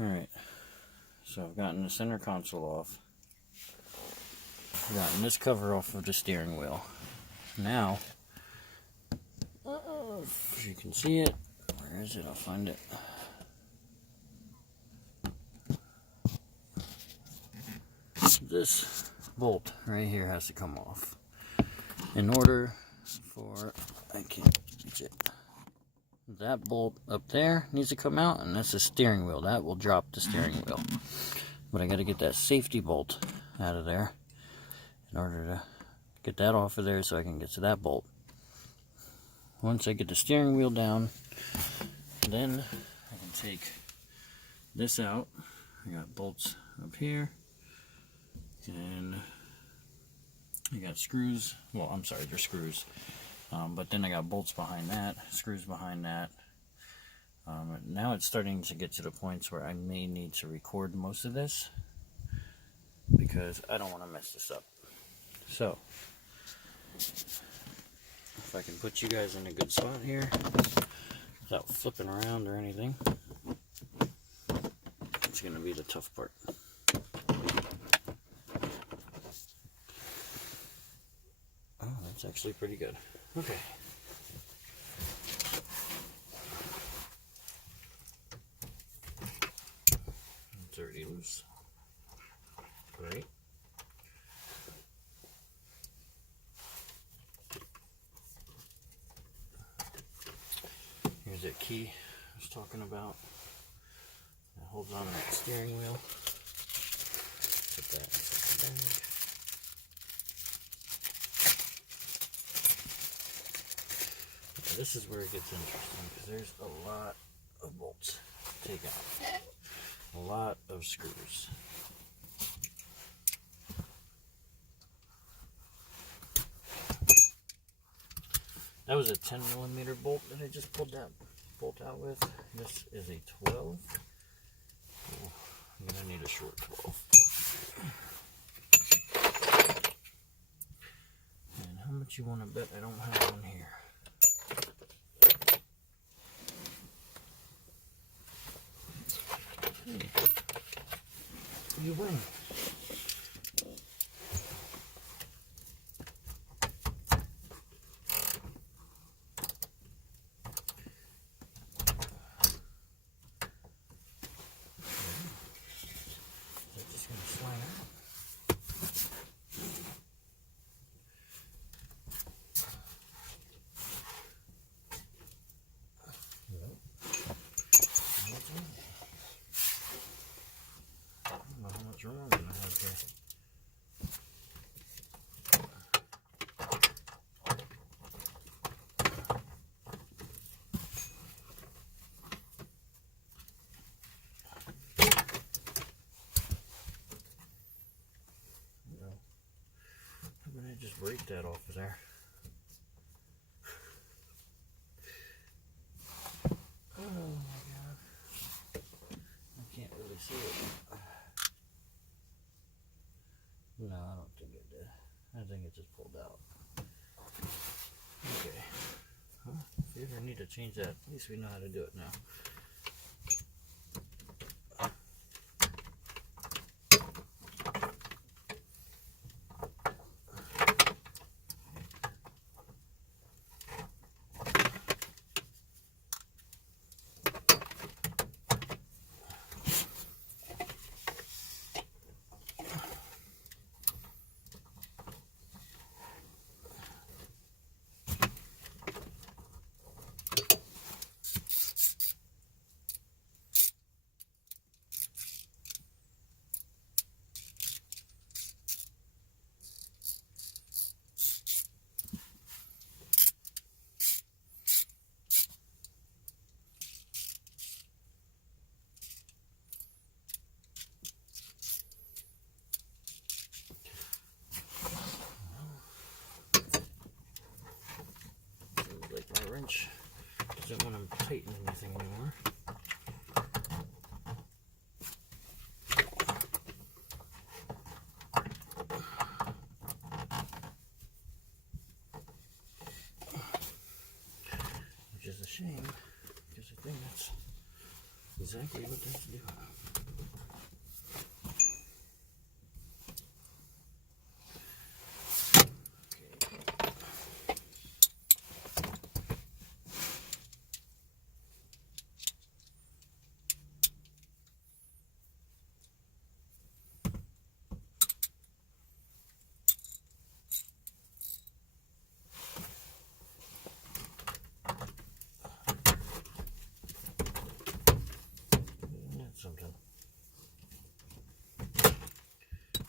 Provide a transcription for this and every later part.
Alright, so I've gotten the center console off. I've gotten this cover off of the steering wheel. Now, if you can see it, where is it? I'll find it. This bolt right here has to come off. In order for, I can't reach it. That bolt up there needs to come out, and that's the steering wheel. That will drop the steering wheel. But I got to get that safety bolt out of there in order to get that off of there so I can get to that bolt. Once I get the steering wheel down, then I can take this out. I got bolts up here, and I got screws. Well, I'm sorry, they're screws. But then I got bolts behind that, screws behind that. Now it's starting to get to the points where I may need to record most of this because I don't want to mess this up. So, if I can put you guys in a good spot here without flipping around or anything, it's going to be the tough part. Oh, that's actually pretty good. Okay. It's already loose. Right. Here's that key I was talking about. That holds on to that steering wheel. Put that in the bag. This is where it gets interesting because there's a lot of bolts to take out, a lot of screws. That was a 10mm bolt that I just pulled that bolt out with. This is a 12. Oh, I'm gonna need a short 12. And how much you want to bet I don't have one here? You win. Is that just going to slide out? Nope. I don't know how much room I'm going to have here. How about I just break that off of there? Oh my god. I can't really see it. No, I don't think it did. I think it just pulled out. Okay. Well, if you ever need to change that, at least we know how to do it now. My wrench doesn't want to tighten anything anymore. Which is a shame because I think that's exactly what that's doing. Something.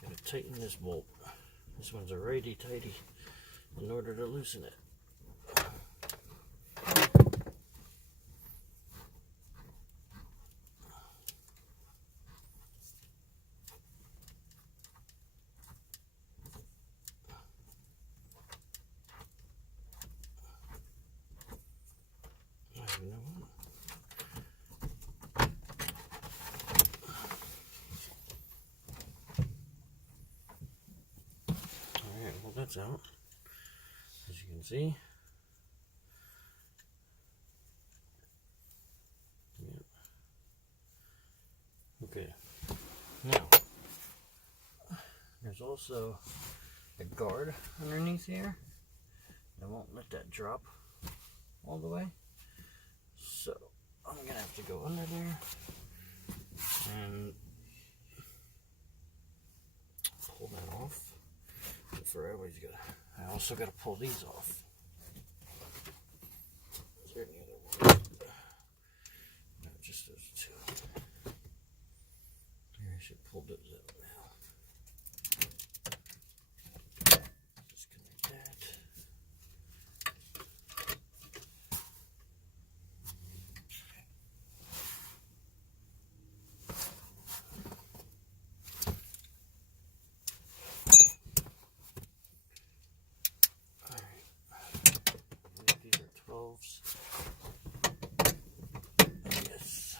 Gotta tighten this bolt. This one's a righty tighty in order to loosen it. You know what? Alright, well that's out. As you can see. Yep. Okay. Now, there's also a guard underneath here. I won't let that drop all the way. So, I'm going to have to go under there and pull that off. And for always I also got to pull these off. Is there any other ones? No, just those two. Here, I should pull those out now. Disconnect that. These are 12s. Yes.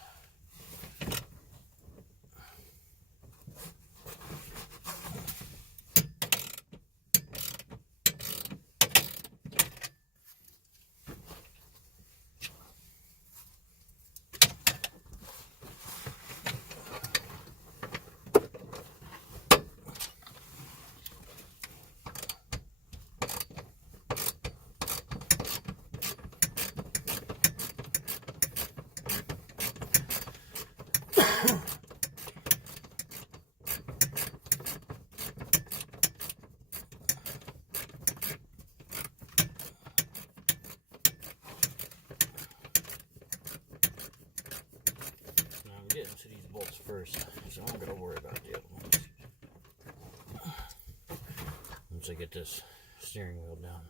I'm getting to these bolts first, so I'm going to worry about the other ones once I get this steering wheel down.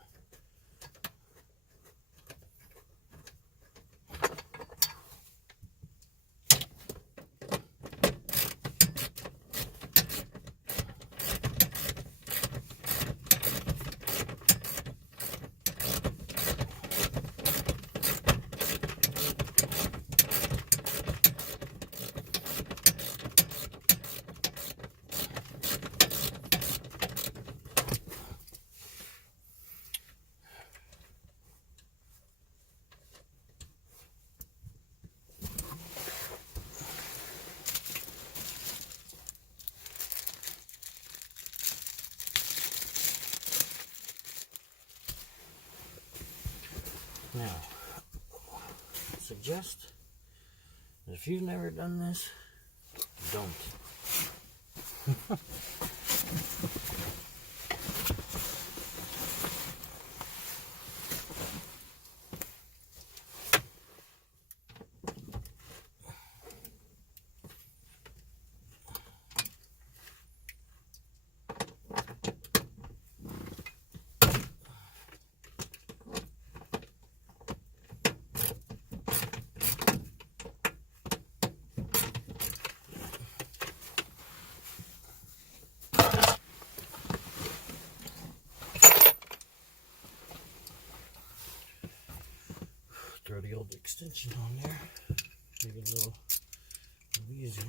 Now, I suggest that if you've never done this, don't. Throw the old extension on there, make it a little easier.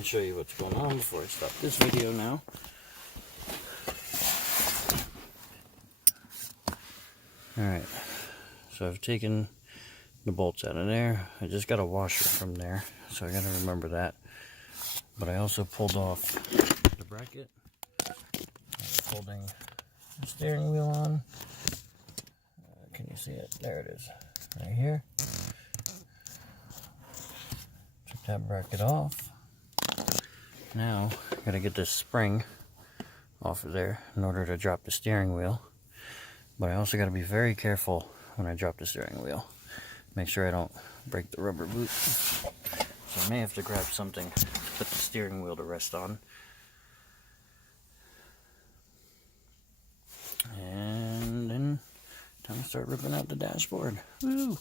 me show you what's going on before I stop this video now. Alright, so I've taken the bolts out of there. I just got a washer from there, so I gotta remember that. But I also pulled off the bracket. I'm holding the steering wheel on. Can you see it? There it is, right here. Took that bracket off. Now, I gotta get this spring off of there in order to drop the steering wheel. But I also gotta be very careful when I drop the steering wheel. Make sure I don't break the rubber boot. So I may have to grab something to put the steering wheel to rest on. And then time to start ripping out the dashboard. Woo!